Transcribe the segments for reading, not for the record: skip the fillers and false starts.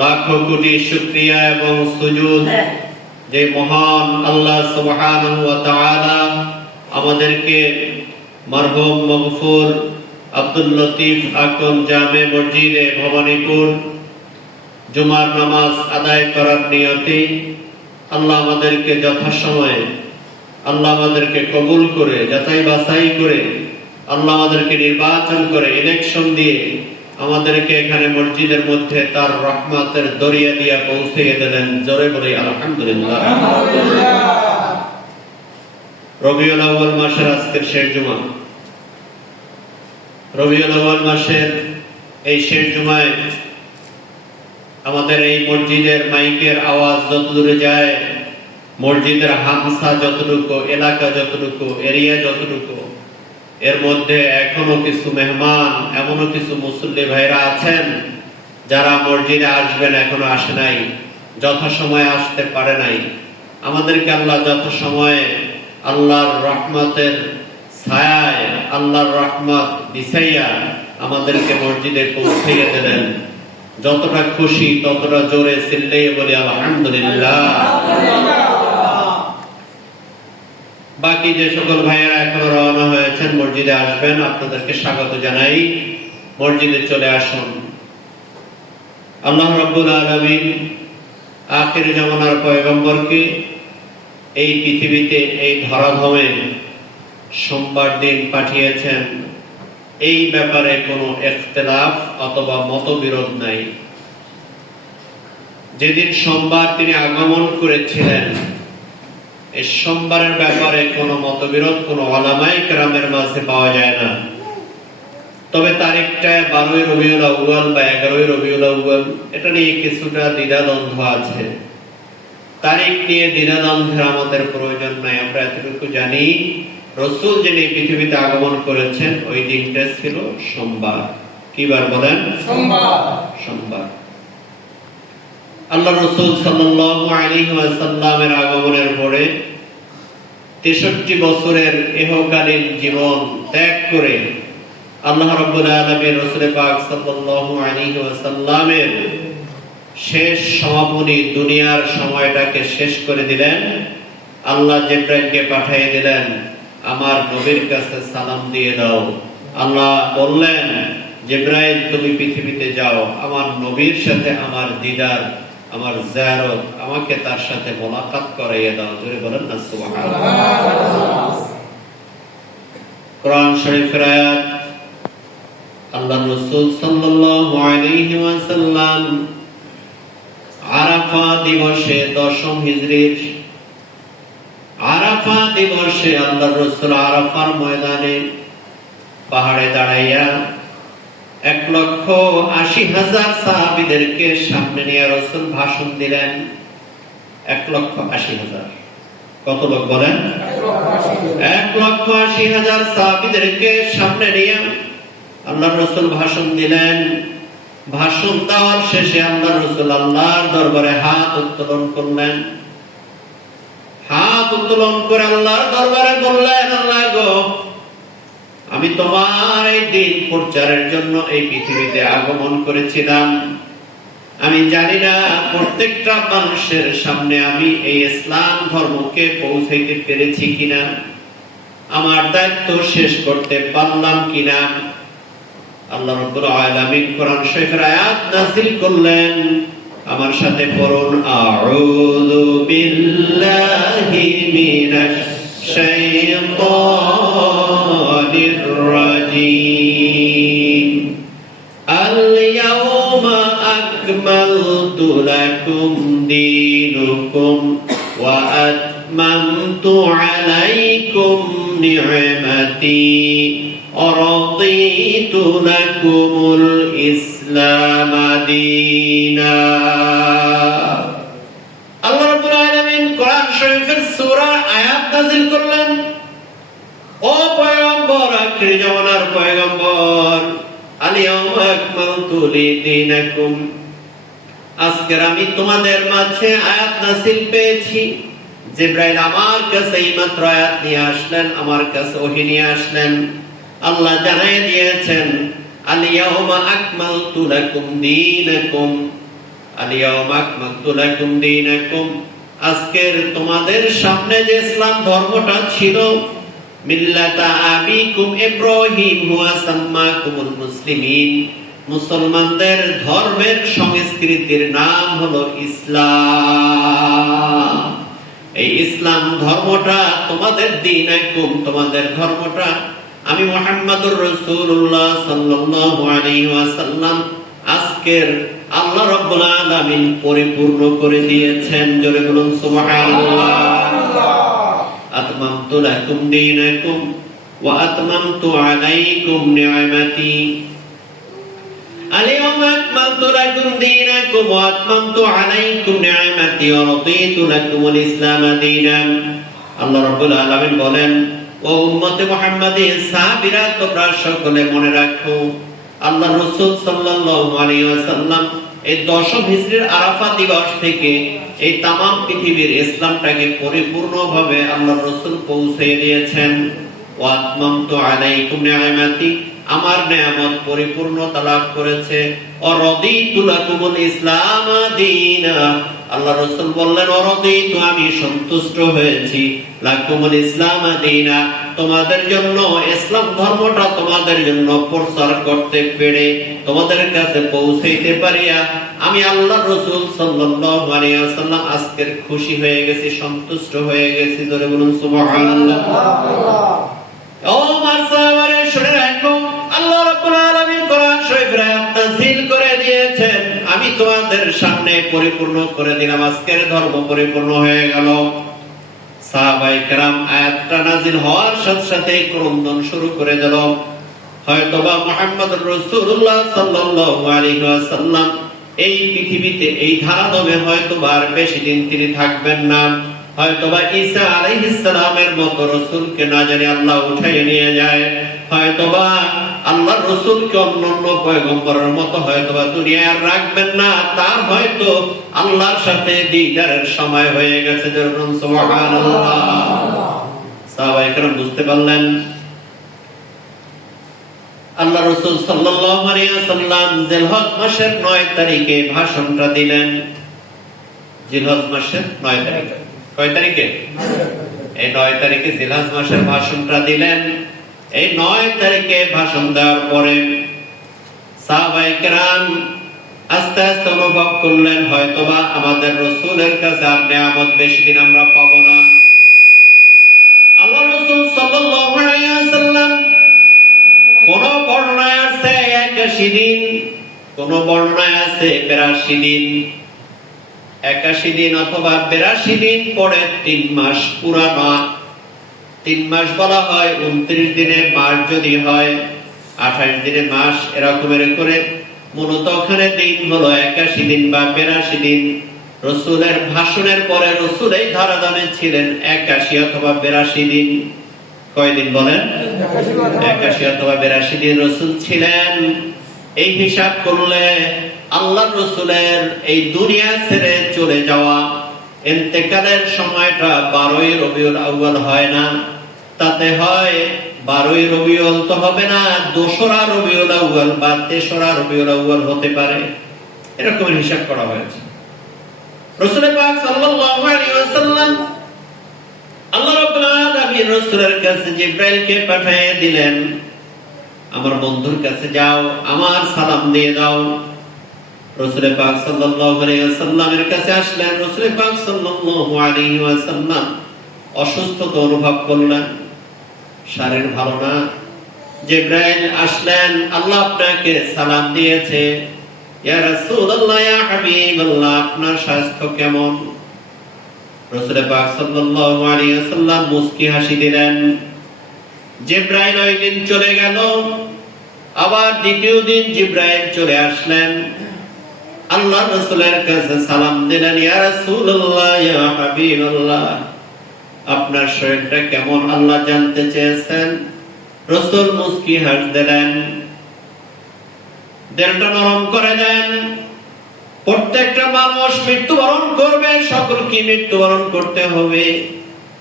লাখো কোটি শুকরিয়া এবং সুজুদ যে মহান আল্লাহ সুবহানাহু ওয়া তাআলা আমাদেরকে মরহুম মগফুর আব্দুল লতিফ আকন জামে মসজিদে ভবানীপুর জুমার নামাজ আদায় করার নিয়তে আল্লাহ আমাদেরকে যথাসময়ে আল্লাহ আমাদেরকে কবুল করে যাচাই বাছাই করে আল্লাহ আমাদেরকে নির্বাচন করে ইলেকশন দিয়ে আমাদেরকে এখানে মসজিদের মধ্যে তার রহমতের দরিয়া দিয়ে পৌঁছিয়ে দিলেন। জোরে বলি আলহামদুলিল্লাহ। রবিউল আউয়াল মাসের আজকের শেষ জুমা। রবিউল আউয়াল মাসের এই শেষ জুমায় আমাদের এই মসজিদের মাইকের আওয়াজ যত দূরে যায়, মসজিদের হামসা যতটুকু, এলাকা যতটুকু, এরিয়া যতটুকু, এর মধ্যে এখনো কিছু মেহমান, এমনও কিছু মুসল্লি ভাইরা আছেন যারা মসজিদে আসবেন, এখনো আসে নাই, যথাসময়ে আসতে পারে নাই। আমাদেরকে আল্লাহ যথাসময়ে আল্লাহর রহমতের ছায়ায়, আল্লাহর রহমত বিছাইয়া আমাদেরকে মসজিদে পৌঁছিয়ে দিলেন। যতটা খুশি ততটা জোরে চিল্লিয়ে বলি আলহামদুলিল্লাহ। বাকি যে সকল ভাইয়েরা এখনো রওনা হয়েছেন মসজিদে আসবেন, আপনাদেরকে স্বাগত জানাই। মসজিদে চলে আসুন। আল্লাহ রাব্বুল আলামিন আখির জামানার পয়গম্বরকে এই পৃথিবীতে, এই ধরাধামে সোমবার দিন পাঠিয়েছেন। এই ব্যাপারে কোনো ইখতিলাফ অথবা মতবিরোধ নাই। যেদিন সোমবার তিনি আগমন করেছিলেন, এই সোমবারের ব্যাপারে কোনো মতবিরোধ কোনো উলামায়ে কেরামের মাঝে পাওয়া যায় না। তবে তারিখটা 12 রবিউল আউয়াল বা 11 রবিউল আউয়াল, এটা নিয়ে কিছুটা দ্বিধাদ্বন্দ্ব আছে। তারিখ নিয়ে দ্বিধাদ্বন্দ্বের আমাদের প্রয়োজন নাই। আমরা এতটুকু জানি, রাসূল যিনি পৃথিবীতে আগমন করেছেন ওই দিনটা ছিল সোমবার। কি বার বলেন? সোমবার। সোমবার। আল্লাহ রাসূল সাল্লাল্লাহু আলাইহি ওয়াসাল্লামের আগমনের পরে 63 বছরের ইহকালীন জীবন ত্যাগ করে আল্লাহ রাব্বুল আলামিন রাসূল পাক সাল্লাল্লাহু আলাইহি ওয়াসাল্লামের শেষ সমাপনী দুনিয়ার সময়টাকে শেষ করে দিলেন। আল্লাহ জিবরাইলকে পাঠিয়ে দিলেন, আমার নবীর কাছে সালাম দিয়ে দাও। আল্লাহ বললেন, জিবরাইল তুমি পৃথিবীতে যাও, আমার নবীর সাথে আমার দিদার, আমার জিয়ারত, আমাকে তার সাথে মোলাকাত করাইয়ে দাও। জোরে বলেন না সুবহানাল্লাহ। কোরআন শরীফের আয়াত, আল্লাহর রাসূল সাল্লাল্লাহু আলাইহি ওয়াসাল্লাম আরাফা দিবসে 10ম হিজরির আরাফা দিবসে আল্লাহর রাসূল আরাফার ময়দানে পাহাড়ে দাঁড়াইয়া 1,80,000 সাহাবীদেরকে সামনে নিয়ে রাসূল ভাষণ দিলেন। 1,80,000। কত লোক বলেন? 1,80,000 সাহাবীদেরকে সামনে নিয়ে আল্লাহর রাসূল ভাষণ দিলেন। ভাষণ দেওয়ার শেষে আল্লাহর রাসূল আল্লাহর দরবারে হাত উত্তোলন করলেন। হাত উত্তোলন করে আল্লাহর দরবারে বললেন, আল্লাহ গো, আমি তোমার এই দিন প্রচারের জন্য এই পৃথিবীতে আগমন করেছিলাম। আমি জানি না প্রত্যেকটা মানুষের সামনে আমি এই ইসলাম ধর্মকে পৌঁছাইতে পেরেছি কিনা, আমার দায়িত্ব শেষ করতে পারলাম কিনা। আল্লাহ রাব্বুল আলামিন কোরআন শরীফের আয়াত নাযিল করলেন। আমার সাথে পড়ুন, আউযু বিল্লাহি মিনাশ শাইতানির রাজীম। আল ইয়াওমা আকমালতু লাকুম দীনুকুম ওয়া আতমামতু আলাইকুম নি'মাতি ওয়া রাদিতু লাকুমুল ইসলাম দীনা। আল্লাহ রাব্বুল আলামিন কোরআন শরীফের সূরা আয়াত নাযিল করলেন। ও পয়গম্বর, আখির জামানার পয়গম্বর, আল ইয়াওমা আকমালতু দীনাকুম, আজকে আমি তোমাদের মাঝে আয়াত নাযিল পেয়েছি। জিবরাইল আমার কাছে এইমাত্র আয়াত নিয়ে আসলেন, আমার কাছে ওহী নিয়ে আসলেন। আল্লাহ জানাই দিয়েছেন, আল ইয়াওমা আকমালতু লাকুম দীনাকুম, আল-ইয়াওমা আকমালতু লাকুম দীনাকুম, আজকের তোমাদের সামনে যে ইসলাম ধর্মটা ছিল, মিল্লাতা আবিকুম ইব্রাহিম হুয়া সাম্মাকুমুল মুসলিমিন, মুসলমানদের ধর্মের সংস্কৃতির নাম হলো ইসলাম। এই ইসলাম ধর্মটা তোমাদের দীনাকুম, তোমাদের ধর্মটা আমি মুহাম্মদুর রাসূলুল্লাহ সাল্লাল্লাহু আলাইহি ওয়াসাল্লাম আজকের আল্লাহ রাব্বুল আলামিন পরিপূর্ণ করে দিয়েছেন। জোরে বলুন সুবহানাল্লাহ। আতমামতু লাকুম দীনাকুম ওয়া আতমামতু আলাইকুম নি'মাতি, আল-ইয়াওমা আকমালতু লাকুম দীনাকুম ওয়া আতমামতু আলাইকুম নি'মাতি ওয়া রাদিতু লাকুমুল ইসলাম দীনান। আল্লাহ রাব্বুল আলামিন বলেন, ও উম্মতে মুহাম্মাদী সাহাবীরা, তোমরা সকলে মনে রাখো, আল্লাহ রাসূল সাল্লাল্লাহু আলাইহি ওয়াসাল্লাম এই 10 হিজরির আরাফা দিবস থেকে এই তামাম পৃথিবীর ইসলামটাকে পরিপূর্ণভাবে আল্লাহ রাসূল পৌঁছে দিয়েছেন। ওয়া আতমামতু আলাইকুম নি'মাতি, আমার নিয়ামত পরিপূর্ণতা লাভ করেছে। ও রাদিতু লাকুমুল ইসলাম দীনা, আল্লাহ রাসূল বললেন, ও রাদিতু, আমি সন্তুষ্ট হয়েছি, লাকুমুল ইসলাম দীনা, তোমাদের জন্য ইসলাম ধর্মটা তোমাদের জন্য প্রচার করতে পেরে, তোমাদের কাছে পৌঁছাইতে পারিয়া আমি আল্লাহ রাসূল সাল্লাল্লাহু আলাইহি ওয়াসাল্লাম আজকের খুশি হয়ে গেছি, সন্তুষ্ট হয়ে গেছি। জোরে বলুন সুবহানাল্লাহ। ও আমার সাহাবারা, শুনে রাখো, আল্লাহ রাব্বুল আলামিন কোরআন শরীফে আয়াত নাযিল করে দিয়েছেন, আমি তোমাদের সামনে পরিপূর্ণ করে দিলাম, আজকের ধর্ম পরিপূর্ণ হয়ে গেল। সাহাবায়ে কেরাম আয়াতটা নাযিল হওয়ার সাথে সাথে ক্রন্দন শুরু করে দিল। হয়তোবা মুহাম্মদুর রাসূলুল্লাহ সাল্লাল্লাহু আলাইহি ওয়াসাল্লাম এই পৃথিবীতে এই ধারাদমে হয়তোবা আর বেশি দিন তিনি থাকবেন না। হয়তোবা ঈসা আলাইহিস সালামের মতো রাসূলকে না জানি আল্লাহ উঠাইয়ে নিয়ে যায়। হয়তোবা আল্লাহর রাসূলকে অন্যান্য পয়গম্বরের মতো হয়তোবা দুনিয়ায় আর রাখবেন না, তার হয়তো আল্লাহর সাথে দিদারের সময় হয়ে গেছে। জরুন সুবহানাল্লাহ। সাহাবায়ে কেরাম বুঝতে পারলেন, আল্লাহ রাসূল সাল্লাল্লাহু আলাইহি ওয়াসাল্লাম জিলহজ মাসের 9 তারিখে ভাষণটা দিলেন। জিলহজ মাসের 9 তারিখে, কয় তারিখে? এই 9 তারিখে জিলহজ মাসের ভাষণটা দিলেন। এই 9 তারিখে ভাষণ দেওয়ার পরে সাহাবায়ে কেরাম আস্তে আস্তে অনুভব করলেন, হয়তোবা আমাদের রাসূলের কাছে আর নিয়ামত বেশি দিন আমরা পাবো না। আল্লাহ রাসূল সাল্লাল্লাহু আলাইহি ওয়াসাল্লাম কোন বর্ণনায় আছে 81 দিন, কোন বর্ণনায় আছে 82 দিন, 81 দিন অথবা 82 দিন পরে 3 মাস পুরানো। 3 মাস বলা হয়, 29 দিনে মাস যদি হয়, 28 দিনে মাস, এরকমের করে মূলত ওখানে দিন হলো 81 দিন বা 82 দিন। রাসূলের ভাষণের পরে রাসূল এই ধারাদমে ছিলেন 81 অথবা 82 দিন। কয় দিন বলেন? 81 অথবা 82 দিন রাসূল ছিলেন। এই হিসাব করলে আল্লাহর রাসূলের এই দুনিয়া ছেড়ে চলে যাওয়া, ইন্তেকালের সময়টা 12ই রবিউল আউয়াল হয় না, তাতে হয় 12ই রবিউল তো হবে না, 2রা রবিউল আউয়াল বা 3রা রবিউল আউয়াল হতে পারে, এরকম হিসাব করা হয়েছে। রাসূল পাক সাল্লাল্লাহু আলাইহি ওয়াসাল্লাম আল্লাহ রাব্বুল আলামিন রাসূলের কাছে জিবরাইলকে পাঠিয়ে দিলেন, আমার বন্ধুর কাছে যাও, আমার সালাম দিয়ে দাও। রাসূল পাক সাল্লাল্লাহু আলাইহি ওয়াসাল্লামের কাছে আসলেন। রাসূল পাক সাল্লাল্লাহু আলাইহি ওয়াসাল্লাম অসুস্থতা অনুভব করলেন, শরীর ভালো না। জিবরাইল আসলেন, আল্লাহ আপনাকে সালাম দিয়েছে, ইয়া রাসূলুল্লাহ, ইয়া হাবিবাল্লাহ, আপনার স্বাস্থ্য কেমন? রাসূল পাক সাল্লাল্লাহু আলাইহি ওয়াসাল্লাম মুস্কি হাসি দিলেন। জিবরাইল ওই দিন চলে গেল। আবার দ্বিতীয় দিন জিবরাইল চলে আসলেন, আল্লাহ রাসূলের কাছে সালাম দিলেন, ইয়া রাসূলুল্লাহ, ইয়া হাবিবাল্লাহ, আপনার শরীরটা কেমন আল্লাহ জানতে চেয়েছেন। রাসূল মুস্কি হাসি দিলেন, দিলটা নরম করে দেন। প্রত্যেকটা মানুষ মৃত্যুবরণ করবে, সকলকে মৃত্যুবরণ করতে হবে।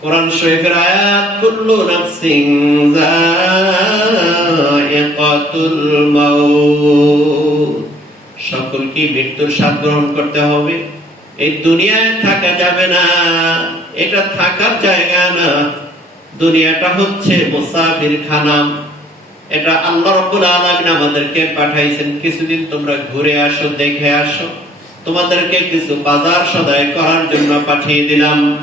কোরআন শরীফের আয়াত, কুল্লু নাফসিন যায়িকাতুল মাউত, সকলকে মৃত্যুর স্বাদ গ্রহণ করতে হবে। এই দুনিয়ায় থাকা যাবে না, এটা থাকার জায়গা না। দুনিয়াটা হচ্ছে মুসাফির খানা। এটা আল্লাহ রাব্বুল আলামিন আমাদেরকে পাঠাইছেন, কিছুদিন তোমরা ঘুরে আসো, দেখে আসো। তোমাদেরকে কিছু বাজার সদাই করার জন্য পাঠিয়ে দিলাম।